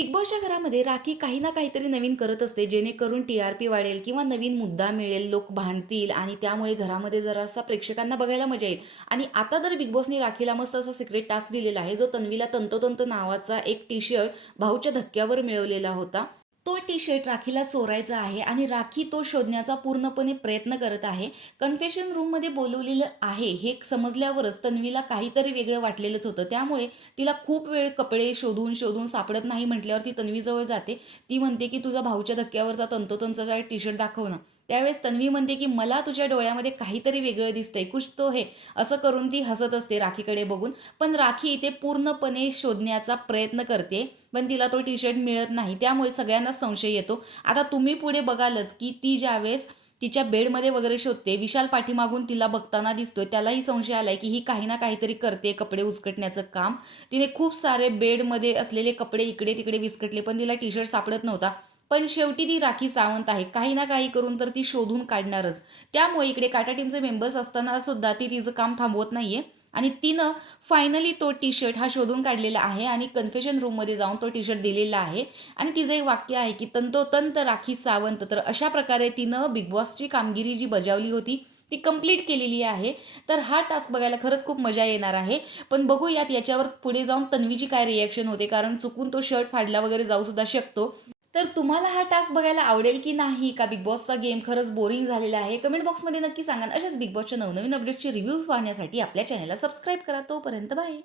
Big बॉसच्या घरामध्ये राखी काही ना काहीतरी नवीन करत असते, जेणेकरून टी-आर-पी वाढेल किंवा नवीन मुद्दा मिळेल, लोक भांडतील आणि त्यामुळे घरामध्ये जरासा प्रेक्षकांना बघायला मजा येईल. आणि आता तर बिग बॉसनी राखीला मस्त असा सिक्रेट टास्क दिलेला आहे, जो तन्वीला तंतोतंत नावाचा एक टी-शर्ट भाऊच्या धक्क्यावर मिळवलेला होता. तो टी-शर्ट राखीला चोरायचा आहे आणि राखी तो शोधण्याचा पूर्णपणे प्रयत्न करत आहे. कन्फेशन रूममध्ये बोलवलेलं आहे हे समजल्यावरच तन्वीला काहीतरी वेगळं वाटलेलंच होतं. त्यामुळे तिला खूप वेळ कपडे शोधून शोधून सापडत नाही म्हटल्यावर ती तन्वीजवळ जाते. ती म्हणते की तुझा भाऊच्या धक्क्यावरचा तंतोतंतचा टी शर्ट दाखव ना. त्यावेळेस तन्वी म्हणते की मला तुझ्या डोळ्यामध्ये काहीतरी वेगळं दिसतंय, कुछ तो है. असं करून ती हसत असते राखीकडे बघून. पण राखी इथे पूर्णपणे शोधण्याचा प्रयत्न करते, पण तिला तो टी शर्ट मिळत नाही. त्यामुळे सगळ्यांनाच संशय येतो. आता तुम्ही पुढे बघालच की ती ज्यावेळेस तिच्या बेडमध्ये वगैरे शोधते, विशाल पाठीमागून तिला बघताना दिसतोय. त्यालाही संशय आलाय की ही काही ना काहीतरी करते, कपडे उचकटण्याचं काम. तिने खूप सारे बेडमध्ये असलेले कपडे इकडे तिकडे विस्कटले, पण तिला टी शर्ट सापडत नव्हता. पण शेवटी ती राखी सावंत आहे, काही ना काही करून तर ती शोधून काढणारच. त्यामुळे इकडे काटा टीमचे मेंबर्स असताना सुद्धा ती तिचं काम थांबवत नाहीये आणि तिनं फायनली तो टी शर्ट हा शोधून काढलेला आहे आणि कन्फेशन रूममध्ये जाऊन तो टी शर्ट दिलेला आहे. आणि तिचं एक वाक्य आहे की तंतोतंत राखी सावंत. तर अशा प्रकारे तिनं बिग बॉसची कामगिरी जी बजावली होती ती कंप्लीट केलेली आहे. तर हा टास्क बघायला खरंच खूप मजा येणार आहे. पण बघूयात याच्यावर पुढे जाऊन तन्वीची काय रिॲक्शन होते, कारण चुकून तो शर्ट फाडला वगैरे जाऊ सुद्धा शकतो. तर तुम्हाला हा टास्क बघायला आवडेल की नाही, का बिग बॉसचा गेम खरंच बोरिंग झालेला आहे, कमेंट बॉक्समध्ये नक्की सांगा. अशाच बिग बॉसच्या नवनवीन अपडेट्सचे रिव्ह्यूज पाहण्यासाठी आपल्या चॅनलला सबस्क्राईब करा. तोपर्यंत बाय.